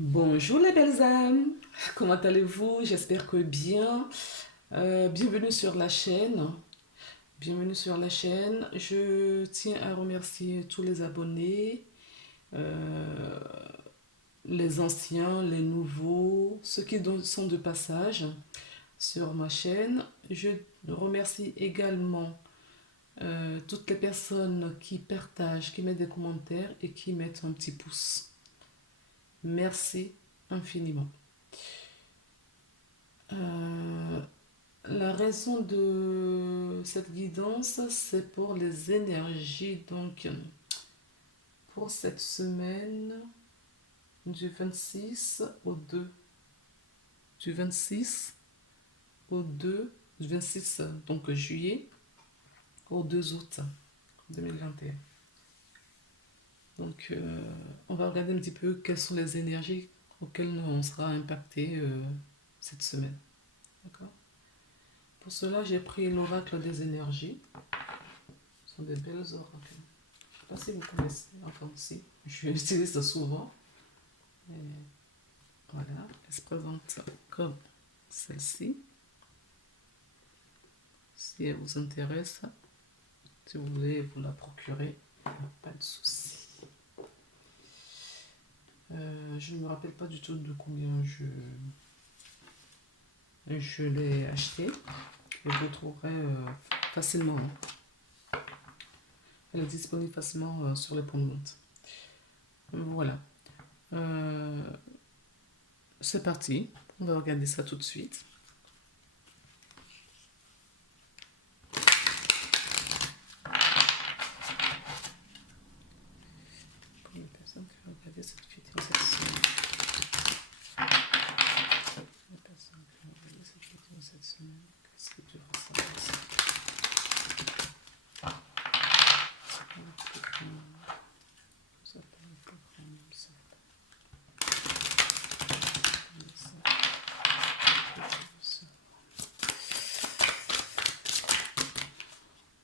Bonjour les belles âmes, comment allez-vous? J'espère que bien. Bienvenue sur la chaîne. Bienvenue sur la chaîne. Je tiens à remercier tous les abonnés, euh, les anciens, les nouveaux, ceux qui sont de passage sur ma chaîne. Je remercie également toutes les personnes qui partagent, qui mettent des commentaires et qui mettent un petit pouce. Merci infiniment. Euh, La raison de cette guidance, c'est pour les énergies. Donc, pour cette semaine du 26 au 2, du 26 au 2, du 26 donc juillet au 2 août 2021. Donc, on va regarder un petit peu quelles sont les énergies auxquelles on sera impacté cette semaine. D'accord? Pour cela, j'ai pris l'oracle des énergies. Ce sont des belles oracles. Je ne sais pas si vous connaissez, enfin si, je l'utilise souvent. Et voilà, elle se présente comme celle-ci. Si elle vous intéresse, si vous voulez vous la procurer, il n'y a pas de souci. Je ne me rappelle pas du tout de combien je l'ai acheté. Et vous le trouverez facilement. Elle est disponible facilement sur les points de vente. Voilà. C'est parti. On va regarder ça tout de suite. Pour les personnes qui vont regarder cette vidéo cette semaine. Les personnes qui vont regarder cette vidéo cette semaine, qu'est-ce que tu ressens?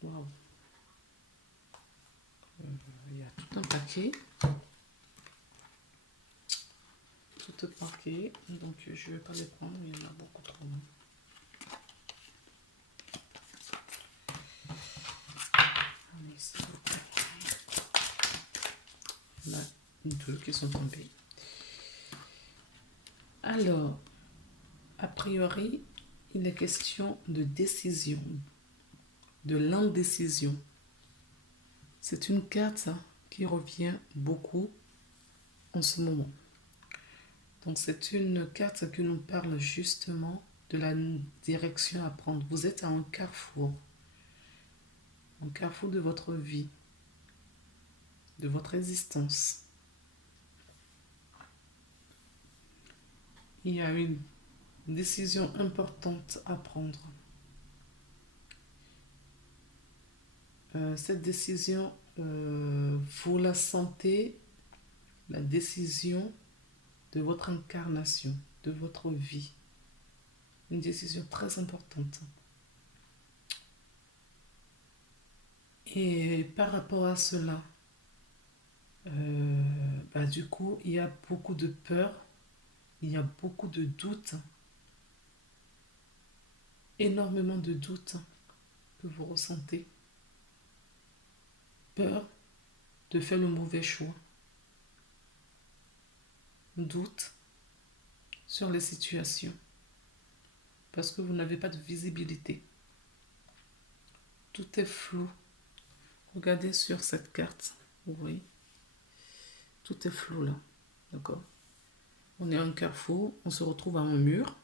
Wow. Il y a tout un paquet. Tout paquet. Donc je ne vais pas les prendre, il y en a beaucoup trop. Ici, il y en a deux qui sont tombés. Alors, a priori, il est question de décision, de l'indécision. C'est une carte qui revient beaucoup en ce moment. Donc c'est une carte qui nous parle justement de la direction à prendre. Vous êtes à un carrefour de votre vie, de votre existence. Il y a une décision importante à prendre. Cette décision, vous la sentez, la décision de votre incarnation, de votre vie. Une décision très importante. Et par rapport à cela, du coup, il y a beaucoup de peur, il y a beaucoup de doutes, énormément de doutes que vous ressentez. Peur de faire le mauvais choix. Doute sur les situations. Parce que vous n'avez pas de visibilité. Tout est flou. Regardez sur cette carte. Vous voyez. Tout est flou là. D'accord? On est à un carrefour. On se retrouve à un mur.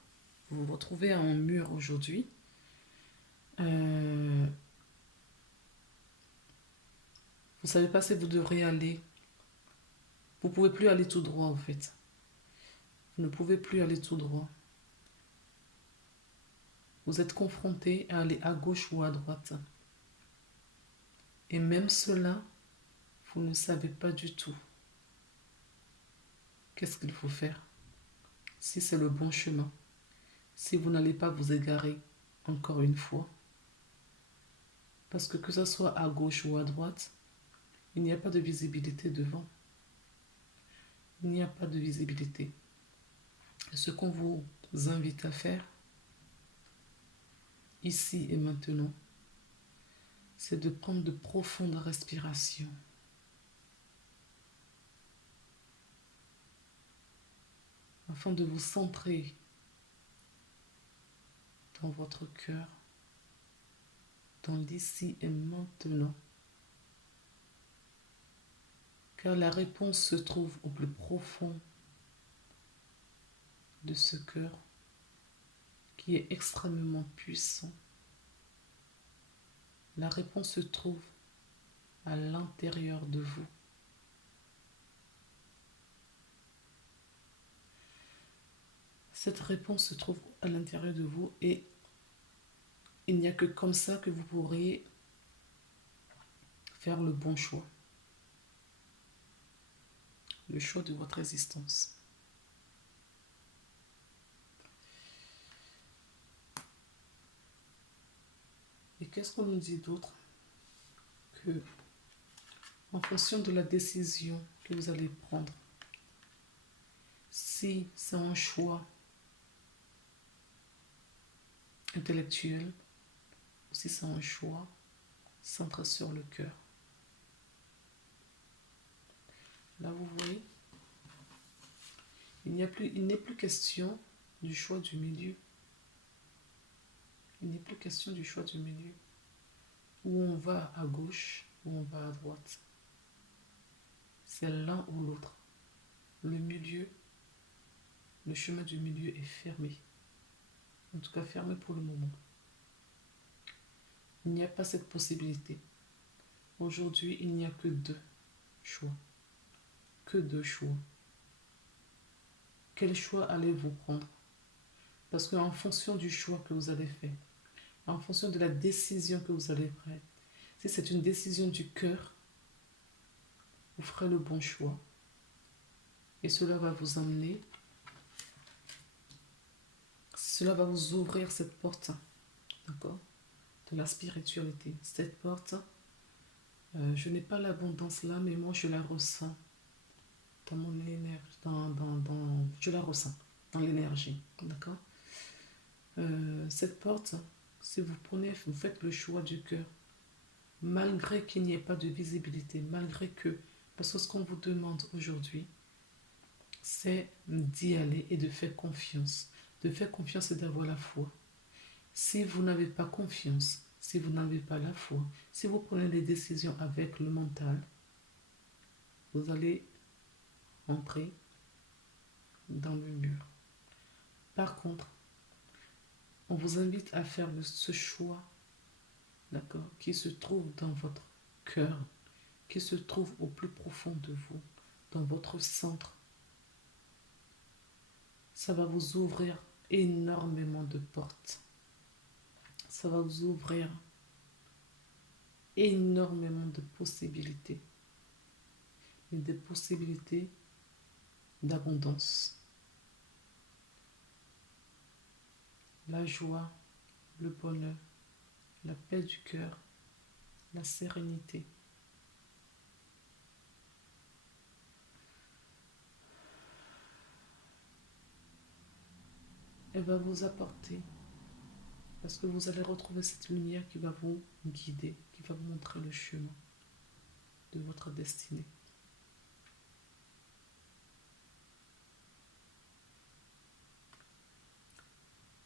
Vous vous retrouvez à un mur aujourd'hui. Vous ne savez pas si vous devrez aller. Vous ne pouvez plus aller tout droit en fait. Vous ne pouvez plus aller tout droit. Vous êtes confronté à aller à gauche ou à droite. Et même cela, vous ne savez pas du tout. Qu'est-ce qu'il faut faire? Si c'est le bon chemin. Si vous n'allez pas vous égarer encore une fois. Parce que ce soit à gauche ou à droite, il n'y a pas de visibilité devant. Il n'y a pas de visibilité. Ce qu'on vous invite à faire, ici et maintenant, c'est de prendre de profondes respirations. Afin de vous centrer dans votre cœur, dans l'ici et maintenant. Car la réponse se trouve au plus profond de ce cœur qui est extrêmement puissant. La réponse se trouve à l'intérieur de vous. Cette réponse se trouve à l'intérieur de vous et il n'y a que comme ça que vous pourrez faire le bon choix. Le choix de votre existence. Et qu'est-ce qu'on nous dit d'autre? Que en fonction de la décision que vous allez prendre, si c'est un choix intellectuel, ou si c'est un choix centré sur le cœur. Là, vous voyez, il n'est plus question du choix du milieu. Il n'est plus question du choix du milieu. Où on va à gauche, ou on va à droite. C'est l'un ou l'autre. Le milieu, le chemin du milieu est fermé. En tout cas, fermé pour le moment. Il n'y a pas cette possibilité. Aujourd'hui, il n'y a que deux choix. Que deux choix. Quel choix allez-vous prendre? Parce qu'en fonction du choix que vous avez fait, en fonction de la décision que vous allez prendre, si c'est une décision du cœur, vous ferez le bon choix. Et cela va vous emmener, cela va vous ouvrir cette porte, d'accord, de la spiritualité. Cette porte, je n'ai pas l'abondance là, mais moi je la ressens dans mon énergie, je la ressens dans l'énergie, d'accord. Cette porte, si vous faites le choix du cœur, malgré qu'il n'y ait pas de visibilité, malgré que, parce que ce qu'on vous demande aujourd'hui, c'est d'y aller et de faire confiance. De faire confiance et d'avoir la foi. Si vous n'avez pas confiance, si vous n'avez pas la foi, si vous prenez des décisions avec le mental, vous allez entrer dans le mur. Par contre, on vous invite à faire ce choix, d'accord, qui se trouve dans votre cœur, qui se trouve au plus profond de vous, dans votre centre. Ça va vous ouvrir énormément de portes. Ça va vous ouvrir énormément de possibilités. Et des possibilités d'abondance. La joie, le bonheur, la paix du cœur, la sérénité. Elle va vous apporter, parce que vous allez retrouver cette lumière qui va vous guider, qui va vous montrer le chemin de votre destinée.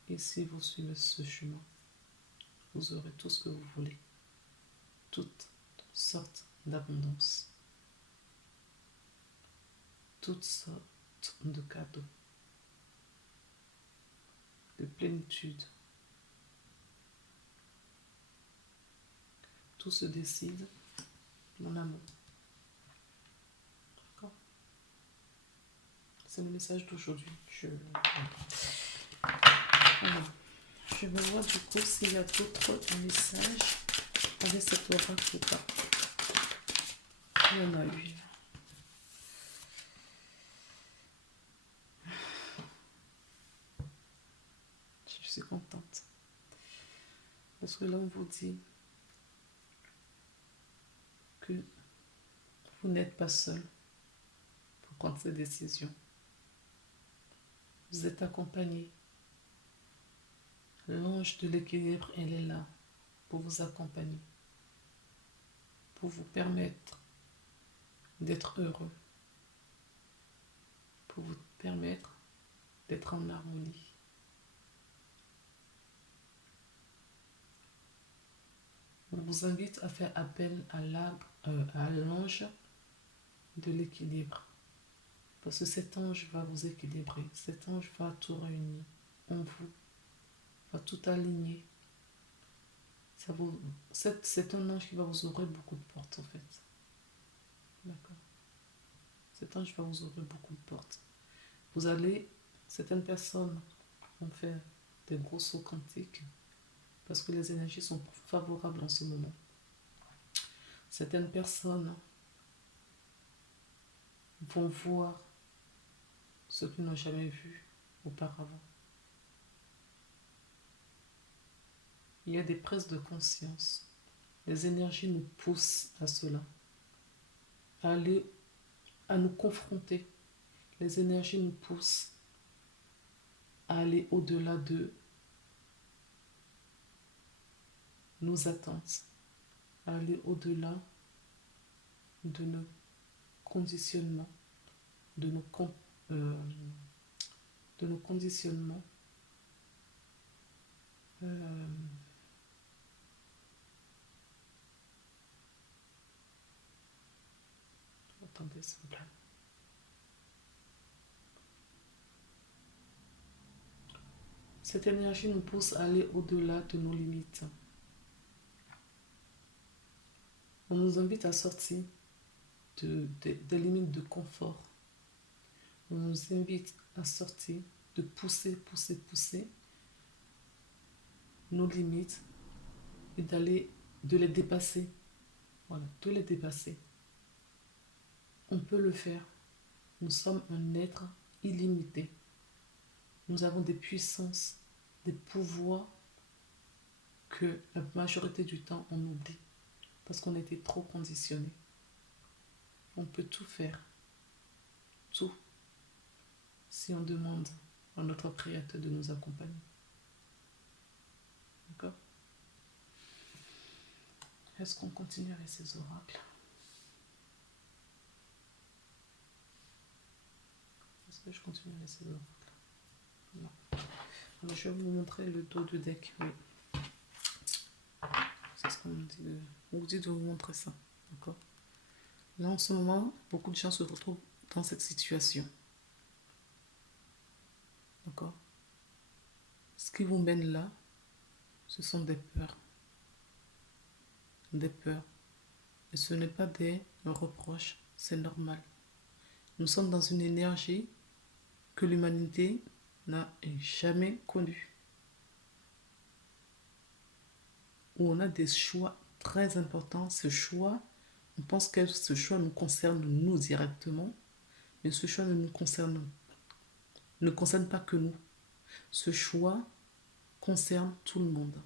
Et si vous suivez ce chemin, vous aurez tout ce que vous voulez, toutes sortes d'abondance, toutes sortes de cadeaux, de plénitude. Tout se décide en amour. D'accord? C'est le message d'aujourd'hui. Alors, je vais voir du coup s'il y a d'autres messages avec cet oracle ou pas. Il y en a eu. Je suis contente. Parce que là, on vous dit que vous n'êtes pas seul pour prendre ces décisions. Vous êtes accompagné. L'ange de l'équilibre, elle est là pour vous accompagner, pour vous permettre d'être heureux, pour vous permettre d'être en harmonie. Je vous invite à faire appel à l'ange de l'équilibre. Parce que cet ange va vous équilibrer. Cet ange va tout réunir en vous, va tout aligner. C'est un ange qui va vous ouvrir beaucoup de portes en fait. D'accord. Cet ange va vous ouvrir beaucoup de portes. Certaines personnes vont faire des gros sauts quantiques parce que les énergies sont favorables en ce moment. Certaines personnes vont voir ce qu'ils n'ont jamais vu auparavant. Il y a des prises de conscience. Les énergies nous poussent à cela, à nous confronter. Les énergies nous poussent à aller au-delà de nos attentes, à aller au-delà de nos conditionnements, de nos conditionnements. Attendez, s'il vous plaît. Cette énergie nous pousse à aller au-delà de nos limites. On nous invite à sortir des limites de confort. On nous invite à sortir, de pousser nos limites et de les dépasser. Voilà, de les dépasser. On peut le faire. Nous sommes un être illimité. Nous avons des puissances, des pouvoirs que la majorité du temps on oublie parce qu'on était trop conditionné. On peut tout faire, tout, si on demande à notre Créateur de nous accompagner. D'accord? Est-ce qu'on continue avec ces oracles? Est-ce que je continue avec ces oracles? Non. Alors, je vais vous montrer le dos du deck. Oui. C'est ce qu'on me dit on vous dit de vous montrer ça. D'accord? Là, en ce moment, beaucoup de gens se retrouvent dans cette situation. D'accord? Ce qui vous mène là, ce sont des peurs. Des peurs. Et ce n'est pas des reproches, c'est normal. Nous sommes dans une énergie que l'humanité n'a jamais connue. Où on a des choix très importants. Ce choix, on pense que ce choix nous concerne nous directement, mais ce choix ne concerne pas que nous. Ce choix concerne tout le monde.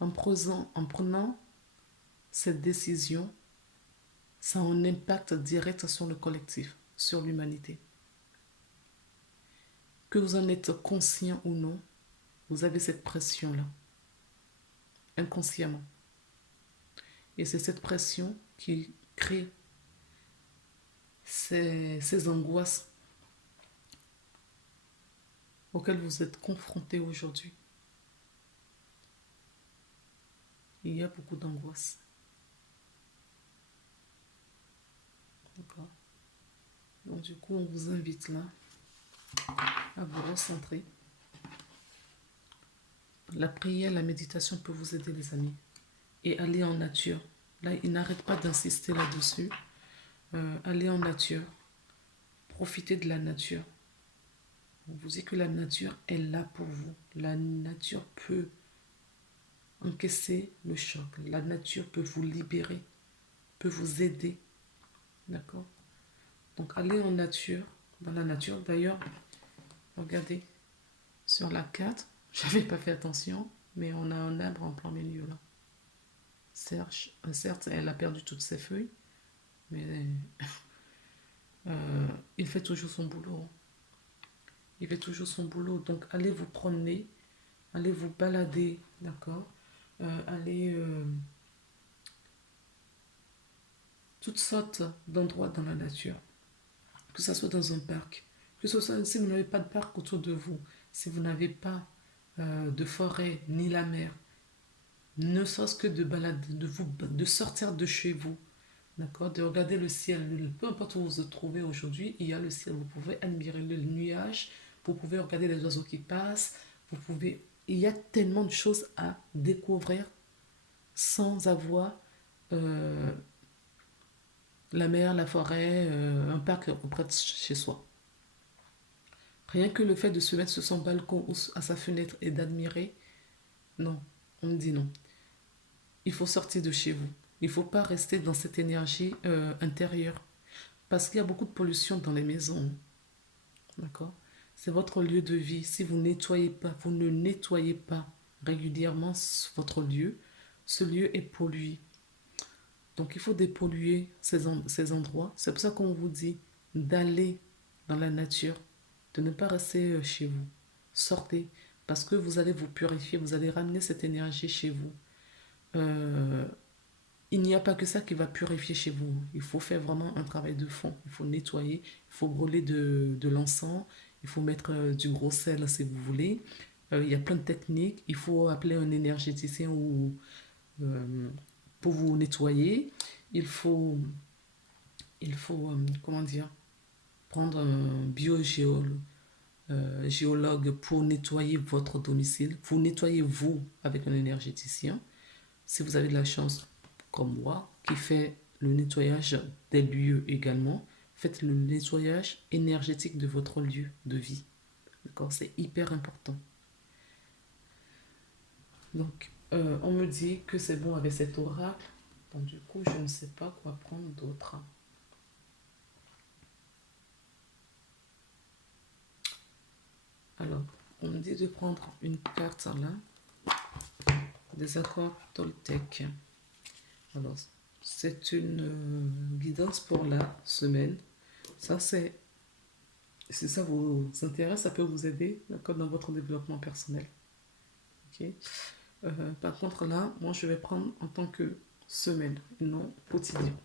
En prenant cette décision, ça a un impact direct sur le collectif, sur l'humanité. Que vous en êtes conscient ou non, vous avez cette pression-là, inconsciemment. Et c'est cette pression qui crée ces angoisses auxquelles vous êtes confrontés aujourd'hui. Il y a beaucoup d'angoisse. D'accord? Donc du coup, on vous invite là à vous recentrer. La prière, la méditation peut vous aider, les amis. Et aller en nature. Là, il n'arrête pas d'insister là-dessus. Aller en nature. Profitez de la nature. On vous dit que la nature est là pour vous. La nature peut encaisser le choc. La nature peut vous libérer, peut vous aider. D'accord? Donc, allez en nature, dans la nature. D'ailleurs, regardez, sur la carte, j'avais pas fait attention, mais on a un arbre en plein milieu là. Certes, elle a perdu toutes ses feuilles, mais il fait toujours son boulot. Il fait toujours son boulot. Donc, allez vous promener, allez vous balader, d'accord? Allez toutes sortes d'endroits dans la nature. Que ce soit dans un parc, que ce soit si vous n'avez pas de parc autour de vous, si vous n'avez pas de forêt ni la mer, ne serait-ce que de balade, de sortir de chez vous, d'accord, de regarder le ciel, peu importe où vous vous trouvez aujourd'hui, il y a le ciel, vous pouvez admirer le nuage, vous pouvez regarder les oiseaux qui passent, vous pouvez, il y a tellement de choses à découvrir sans avoir euh, la mer, la forêt, un parc auprès de chez soi. Rien que le fait de se mettre sur son balcon ou à sa fenêtre et d'admirer, non, on me dit non. Il faut sortir de chez vous. Il ne faut pas rester dans cette énergie intérieure. Parce qu'il y a beaucoup de pollution dans les maisons. D'accord? C'est votre lieu de vie. Si vous nettoyez pas, vous ne nettoyez pas régulièrement votre lieu, ce lieu est pollué. Donc il faut dépolluer ces endroits. C'est pour ça qu'on vous dit d'aller dans la nature, de ne pas rester chez vous. Sortez, parce que vous allez vous purifier, vous allez ramener cette énergie chez vous. Euh, il n'y a pas que ça qui va purifier chez vous. Il faut faire vraiment un travail de fond. Il faut nettoyer, il faut brûler de l'encens, il faut mettre du gros sel si vous voulez. Il y a plein de techniques. Il faut appeler un énergéticien ou, pour vous nettoyer. Il faut, comment dire, prendre un géologue pour nettoyer votre domicile. Vous nettoyez vous avec un énergéticien. Si vous avez de la chance, comme moi, qui fait le nettoyage des lieux également, faites le nettoyage énergétique de votre lieu de vie. D'accord? C'est hyper important. Donc, on me dit que c'est bon avec cet oracle. Donc, du coup, je ne sais pas quoi prendre d'autre. Alors, on me dit de prendre une carte là, des accords Toltec. Alors, c'est une guidance pour la semaine. Ça, c'est, si ça vous intéresse, ça peut vous aider, d'accord, dans votre développement personnel. Ok. Par contre, là, moi, je vais prendre en tant que semaine, et non quotidien.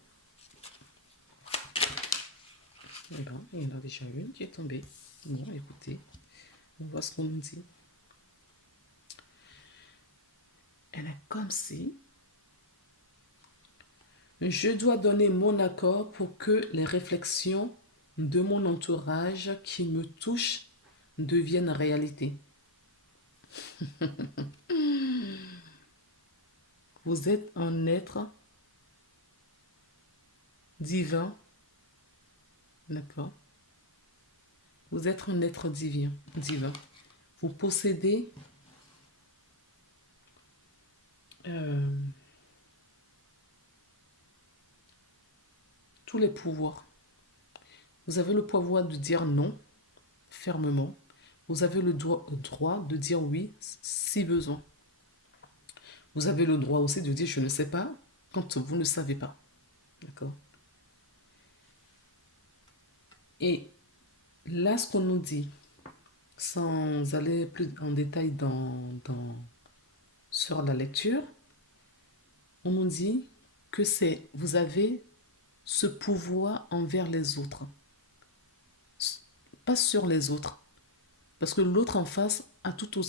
Et ben, il y en a déjà une qui est tombée. Bon, écoutez, on voit ce qu'on nous dit. Elle est comme si je dois donner mon accord pour que les réflexions de mon entourage qui me touchent deviennent réalité. Vous êtes un être divin, d'accord? Vous êtes un être divin. Vous possédez tous les pouvoirs. Vous avez le pouvoir de dire non fermement. Vous avez le droit de dire oui si besoin. Vous avez le droit aussi de dire je ne sais pas quand vous ne savez pas. D'accord? Et là, ce qu'on nous dit, sans aller plus en détail sur la lecture, on nous dit que c'est vous avez ce pouvoir envers les autres, pas sur les autres, parce que l'autre en face a tout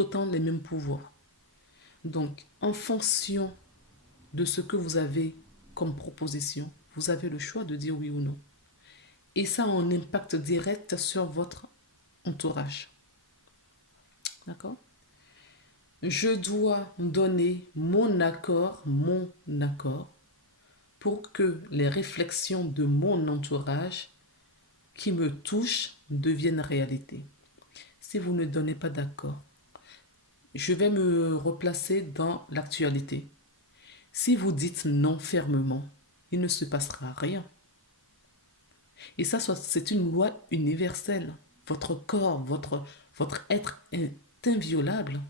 autant les mêmes pouvoirs. Donc, en fonction de ce que vous avez comme proposition, vous avez le choix de dire oui ou non. Et ça a un impact direct sur votre entourage. D'accord? Je dois donner mon accord, pour que les réflexions de mon entourage qui me touchent deviennent réalité. Si vous ne donnez pas d'accord, je vais me replacer dans l'actualité. Si vous dites non fermement, il ne se passera rien. Et ça, c'est une loi universelle. Votre corps, votre être est inviolable.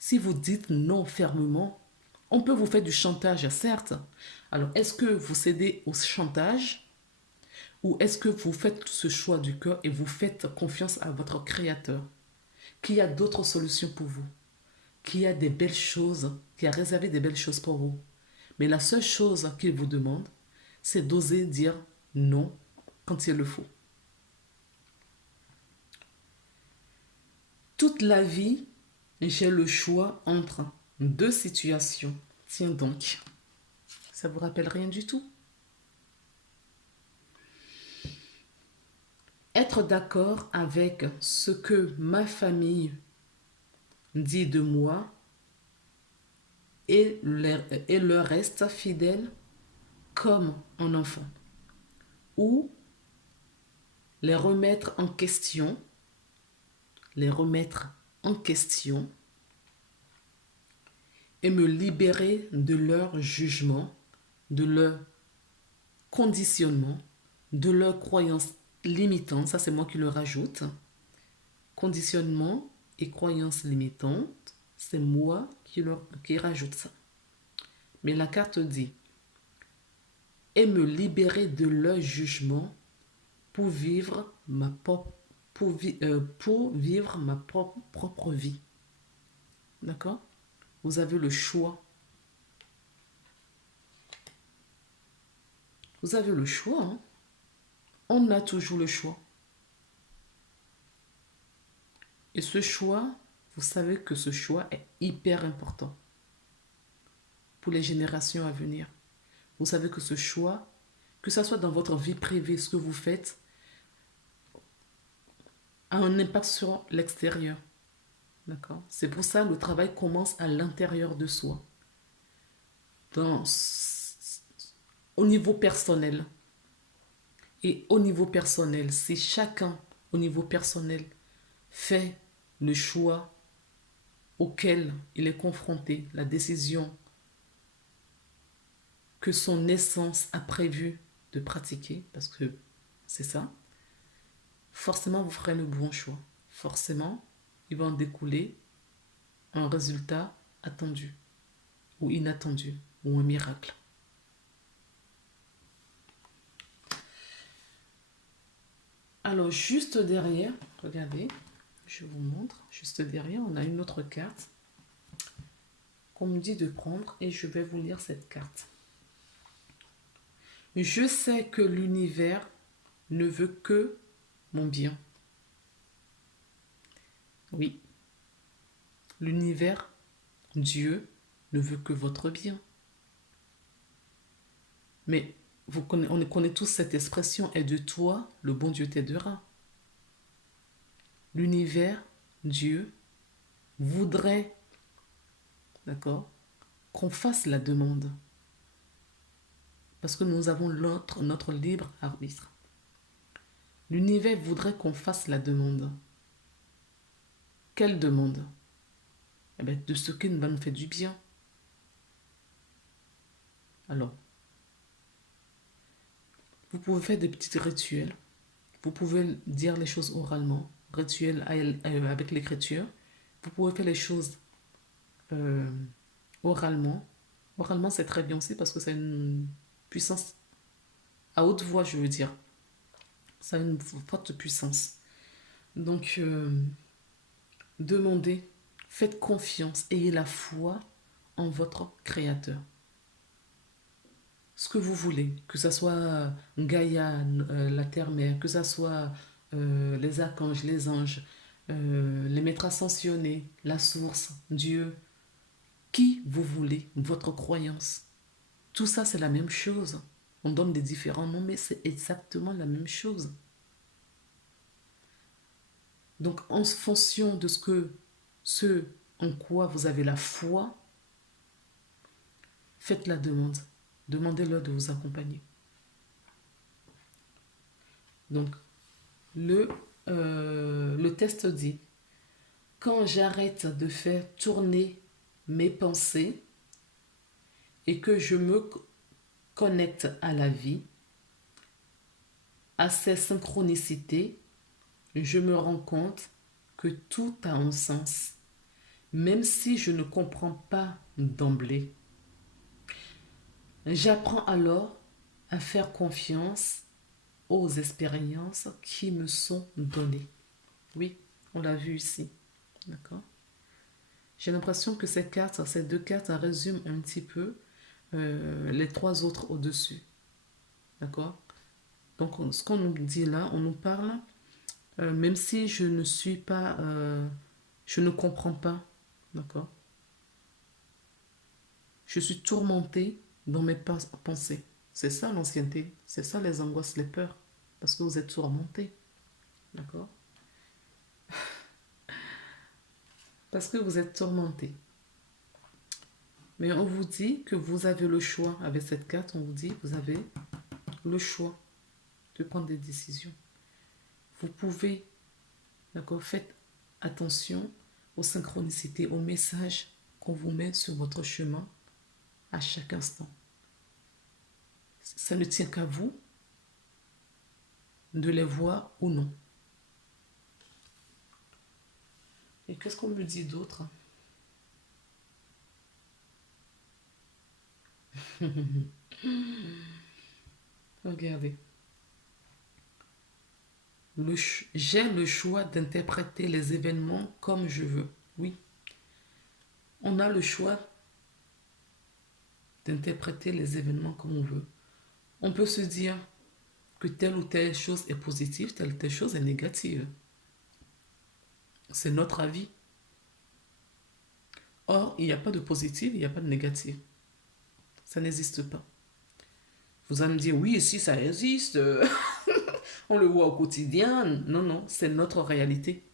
Si vous dites non fermement, on peut vous faire du chantage, certes. Alors, est-ce que vous cédez au chantage Ou est-ce que vous faites ce choix du cœur et vous faites confiance à votre Créateur, qui a d'autres solutions pour vous, qui a des belles choses, qui a réservé des belles choses pour vous. Mais la seule chose qu'il vous demande, c'est d'oser dire non quand il le faut. Toute la vie, j'ai le choix entre deux situations. Tiens donc, ça vous rappelle rien du tout? Être d'accord avec ce que ma famille dit de moi et leur reste fidèle comme un enfant. Ou les remettre en question, les remettre en question et me libérer de leur jugement, de leur conditionnement, de leurs croyances limitantes. Ça, c'est moi qui le rajoute. Conditionnement et croyances limitantes, c'est moi qui rajoute ça. Mais la carte dit, et me libérer de leur jugement pour vivre ma propre vie. D'accord? Vous avez le choix. Vous avez le choix. Hein? On a toujours le choix. Et ce choix, vous savez que ce choix est hyper important pour les générations à venir. Vous savez que ce choix, que ce soit dans votre vie privée, ce que vous faites, a un impact sur l'extérieur. D'accord? C'est pour ça que le travail commence à l'intérieur de soi. Au niveau personnel. Et au niveau personnel, si chacun, au niveau personnel, fait le choix auquel il est confronté, la décision que son essence a prévu de pratiquer, parce que c'est ça, forcément vous ferez le bon choix. Forcément, il va en découler un résultat attendu, ou inattendu, ou un miracle. Alors, juste derrière, regardez, je vous montre, juste derrière, on a une autre carte qu'on me dit de prendre et je vais vous lire cette carte. Je sais que l'univers ne veut que mon bien. Oui, l'univers, Dieu, ne veut que votre bien. Mais on connaît tous cette expression, aide-toi, le bon Dieu t'aidera. L'univers, Dieu, voudrait, d'accord, qu'on fasse la demande. Parce que nous avons notre libre arbitre. L'univers voudrait qu'on fasse la demande. Quelle demande? Eh bien, de ce qui va nous faire du bien. Alors, vous pouvez faire des petits rituels. Vous pouvez dire les choses oralement. Rituel avec l'écriture. Vous pouvez faire les choses oralement. Oralement, c'est très bien aussi parce que c'est une puissance à haute voix, je veux dire. Ça a une forte puissance. Donc, demandez, faites confiance, ayez la foi en votre Créateur. Ce que vous voulez, que ce soit Gaïa, la terre-mère, que ce soit les archanges, les anges, les maîtres ascensionnés, la source, Dieu, qui vous voulez, votre croyance. Tout ça, c'est la même chose. On donne des différents noms, mais c'est exactement la même chose. Donc, en fonction de ce en quoi vous avez la foi, faites la demande. Demandez-leur de vous accompagner. Donc, le test dit, quand j'arrête de faire tourner mes pensées et que je me connecte à la vie, à ses synchronicités, je me rends compte que tout a un sens, même si je ne comprends pas d'emblée. J'apprends alors à faire confiance aux expériences qui me sont données. Oui, on l'a vu ici. D'accord? J'ai l'impression que ces deux cartes résument un petit peu les trois autres au-dessus. D'accord? Donc, ce qu'on nous dit là, on nous parle, même si je ne suis pas, je ne comprends pas. D'accord? Je suis tourmentée dans mes pensées. C'est ça l'ancienneté. C'est ça les angoisses, les peurs. Parce que vous êtes tourmenté. D'accord? Parce que vous êtes tourmenté. Mais on vous dit que vous avez le choix. Avec cette carte, on vous dit que vous avez le choix de prendre des décisions. Vous pouvez, d'accord, faites attention aux synchronicités, aux messages qu'on vous met sur votre chemin à chaque instant. Ça ne tient qu'à vous de les voir ou non. Et qu'est-ce qu'on me dit d'autre? Regardez. J'ai le choix d'interpréter les événements comme je veux. Oui, on a le choix d'interpréter les événements comme on veut. On peut se dire que telle ou telle chose est positive, telle ou telle chose est négative. C'est notre avis. Or, il n'y a pas de positif, il n'y a pas de négatif. Ça n'existe pas. Vous allez me dire, oui, si ça existe, on le voit au quotidien. Non, non, c'est notre réalité.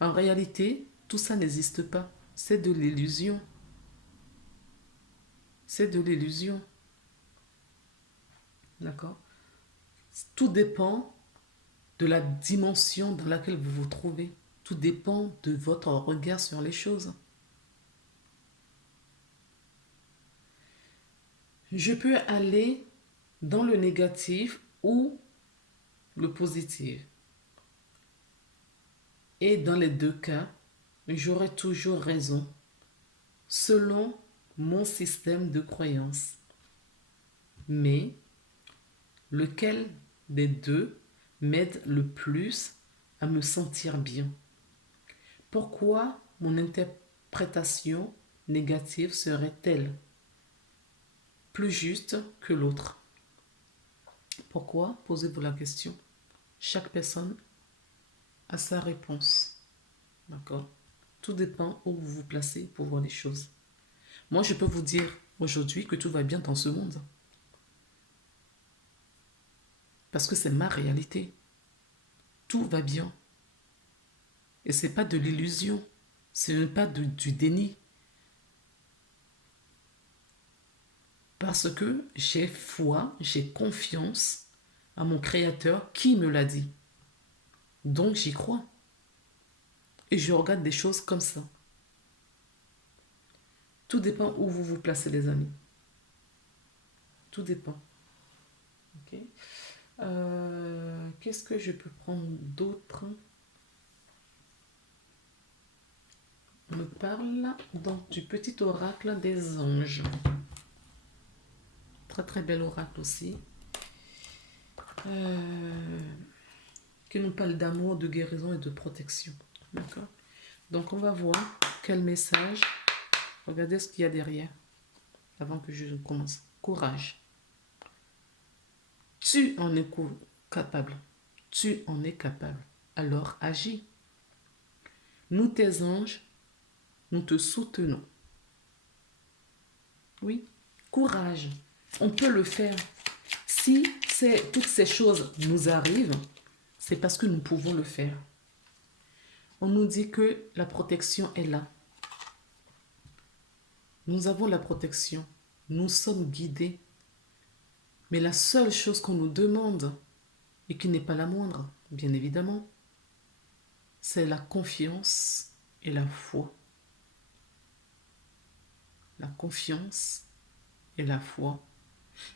En réalité, tout ça n'existe pas. C'est de l'illusion. C'est de l'illusion. D'accord? Tout dépend de la dimension dans laquelle vous vous trouvez. Tout dépend de votre regard sur les choses. Je peux aller dans le négatif ou le positif. Et dans les deux cas, j'aurai toujours raison selon mon système de croyance. Mais lequel des deux m'aide le plus à me sentir bien? Pourquoi mon interprétation négative serait-elle plus juste que l'autre? Pourquoi? Posez-vous la question. Chaque personne a sa réponse. D'accord? Tout dépend où vous vous placez pour voir les choses. Moi, je peux vous dire aujourd'hui que tout va bien dans ce monde. Parce que c'est ma réalité. Tout va bien. Et ce n'est pas de l'illusion. Ce n'est pas du déni. Parce que j'ai foi, j'ai confiance à mon Créateur qui me l'a dit. Donc j'y crois. Et je regarde des choses comme ça. Tout dépend où vous vous placez, les amis. Tout dépend. Ok. Qu'est-ce que je peux prendre d'autre? On me parle donc du petit oracle des anges. Très très bel oracle aussi. Qui nous parle d'amour, de guérison et de protection. D'accord? Donc on va voir quel message. Regardez ce qu'il y a derrière. Avant que je commence. Courage. Tu en es capable. Tu en es capable. Alors agis. Nous, tes anges, nous te soutenons. Oui, courage. On peut le faire. Si toutes ces choses nous arrivent, c'est parce que nous pouvons le faire. On nous dit que la protection est là. Nous avons la protection. Nous sommes guidés. Mais la seule chose qu'on nous demande, et qui n'est pas la moindre, bien évidemment, c'est la confiance et la foi. La confiance et la foi.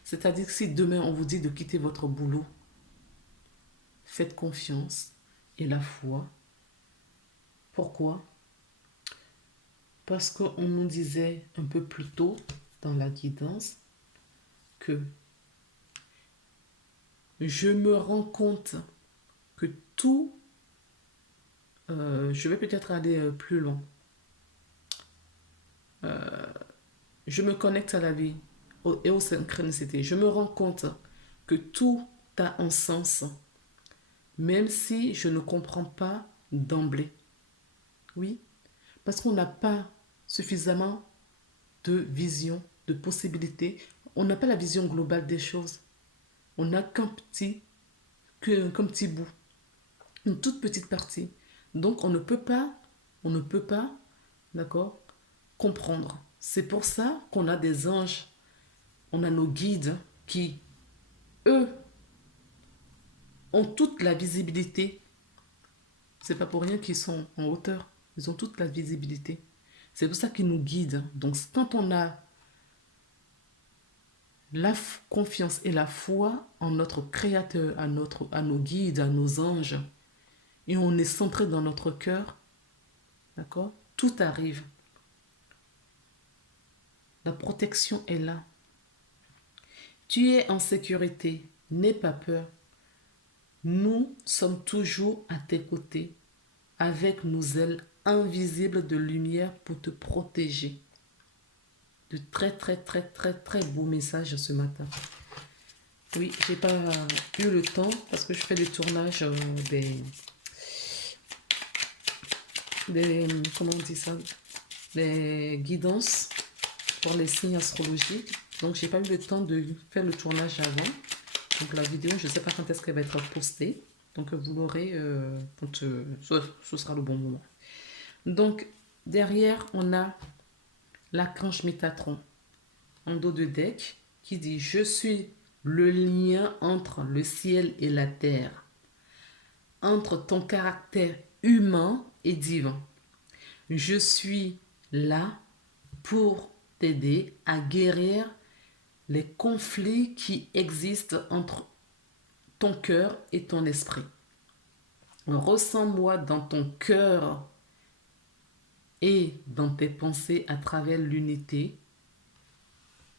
C'est-à-dire que si demain on vous dit de quitter votre boulot, faites confiance et la foi. Pourquoi? Parce qu'on nous disait un peu plus tôt dans la guidance que Je me rends compte que tout, je vais peut-être aller plus loin. Je me connecte à la vie et aux synchronicités. Je me rends compte que tout a un sens, même si je ne comprends pas d'emblée. Oui, parce qu'on n'a pas suffisamment de vision, de possibilités. On n'a pas la vision globale des choses. On n'a qu'un petit bout, une toute petite partie. Donc on ne peut pas, d'accord, comprendre. C'est pour ça qu'on a des anges, on a nos guides qui, eux, ont toute la visibilité. C'est pas pour rien qu'ils sont en hauteur. Ils ont toute la visibilité. C'est pour ça qu'ils nous guident. Donc quand on a la confiance et la foi en notre Créateur, à nos guides, à nos anges, et on est centré dans notre cœur, d'accord? Tout arrive. La protection est là. Tu es en sécurité. N'aie pas peur. Nous sommes toujours à tes côtés, avec nos ailes invisibles de lumière pour te protéger. De très beaux messages ce matin. Oui, j'ai pas eu le temps parce que je fais des tournages comment on dit ça, des guidances pour les signes astrologiques. Donc j'ai pas eu le temps de faire le tournage avant. Donc la vidéo, je sais pas quand est-ce qu'elle va être postée. Donc vous l'aurez quand ce sera le bon moment. Donc derrière, on a l'archange Métatron en dos de deck qui dit: je suis le lien entre le ciel et la terre, entre ton caractère humain et divin. Je suis là pour t'aider à guérir les conflits qui existent entre ton cœur et ton esprit. Ressens-moi dans ton cœur et dans tes pensées à travers l'unité.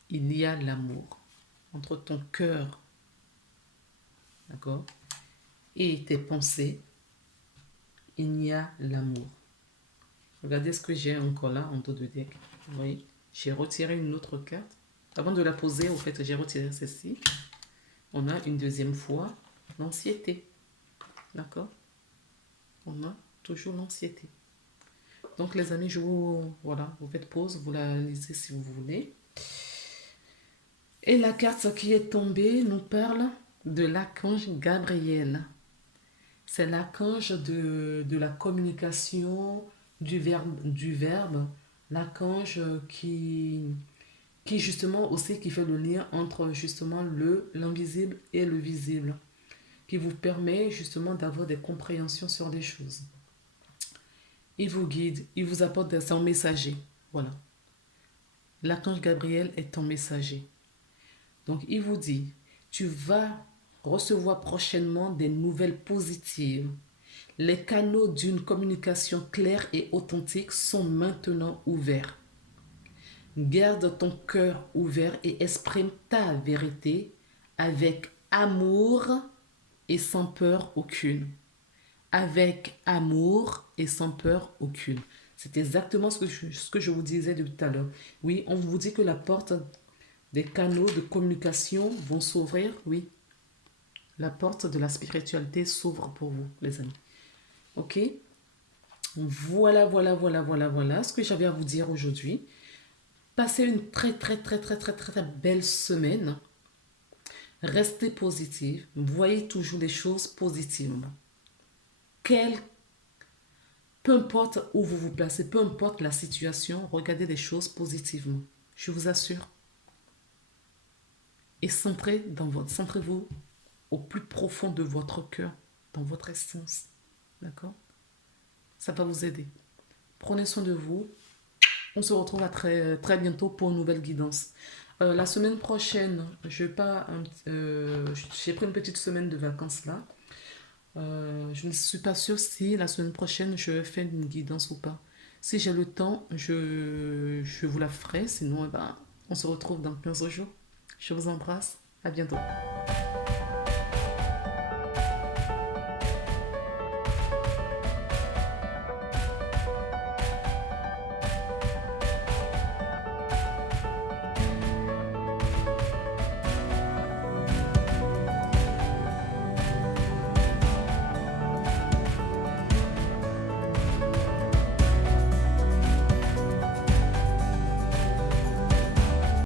Il y a l'amour entre ton cœur, d'accord, et tes pensées. Il y a l'amour. Regardez ce que j'ai encore là en dos de deck. Vous voyez, j'ai retiré une autre carte. Avant de la poser, au fait, j'ai retiré celle-ci. On a une deuxième fois l'anxiété. D'accord? On a toujours l'anxiété. Donc les amis, voilà, vous faites pause, vous la lisez si vous voulez. Et la carte qui est tombée nous parle de l'archange Gabriel. C'est l'archange de la communication, du verbe, l'archange qui justement aussi qui fait le lien entre justement l'invisible et le visible, qui vous permet justement d'avoir des compréhensions sur des choses. Il vous guide, il vous apporte son messager. Voilà. L'archange Gabriel est ton messager. Donc il vous dit, tu vas recevoir prochainement des nouvelles positives. Les canaux d'une communication claire et authentique sont maintenant ouverts. Garde ton cœur ouvert et exprime ta vérité avec amour et sans peur aucune. Avec amour et sans peur aucune. C'est exactement ce que je vous disais depuis tout à l'heure. Oui, on vous dit que la porte des canaux de communication vont s'ouvrir. Oui, la porte de la spiritualité s'ouvre pour vous, les amis. Ok? Voilà ce que j'avais à vous dire aujourd'hui. Passez une très belle semaine. Restez positive. Voyez toujours les choses positivement. Peu importe où vous vous placez, peu importe la situation, regardez les choses positivement. Je vous assure. Et centrez-vous au plus profond de votre cœur, dans votre essence. D'accord? Ça va vous aider. Prenez soin de vous. On se retrouve à très bientôt pour une nouvelle guidance. La semaine prochaine, j'ai pris une petite semaine de vacances là. Je ne suis pas sûre si la semaine prochaine je fais une guidance ou pas. Si j'ai le temps, je vous la ferai. Sinon, on se retrouve dans 15 jours. Je vous embrasse. À bientôt.